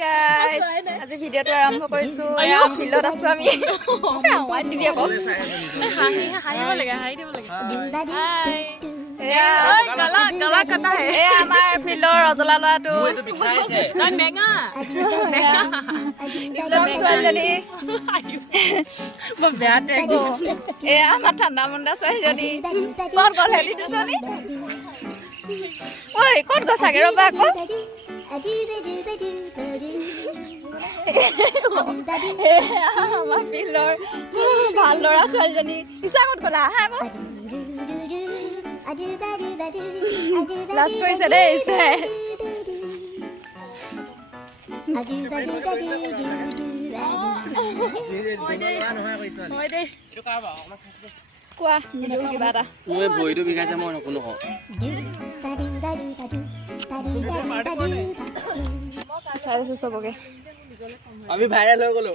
guys আজি ভিডিঅ'টো আৰম্ভ কৰিছো এয়া ফিল্ডত আছো আমি ওৱান দিবি আকৌ হাঁহিব লাগে হাঁহি দিব লাগে এয়া গলা কাটা হে এয়া আমাৰ ফিল্ডৰ ৰজলা ল'ৰাটো তই মেঙা ইছলাম ছোৱালীজনী মই বেয়া টেগ এয়া আমাৰ ঠাণ্ডা মণ্ডা ছোৱালীজনী ক'ত গ'ল হেৰি দুজনী ঐ ক'ত গৈছাগে ৰ'বা আকৌ আমাৰ ফিল্ডৰ ভাল ল'ৰা ছোৱালীজনী ইচ্ছা ক'ত গ'লা আহা আকৌ লাজ কৰিছে দেই ইচ্ছাই কোৱা নিদিওঁ কিবা এটা মই ভৰিটো বিষাইছে মই নকওঁ নকওঁ উঠাই দিছোঁ চবকে আমি ভাইৰেল হৈ গ'লো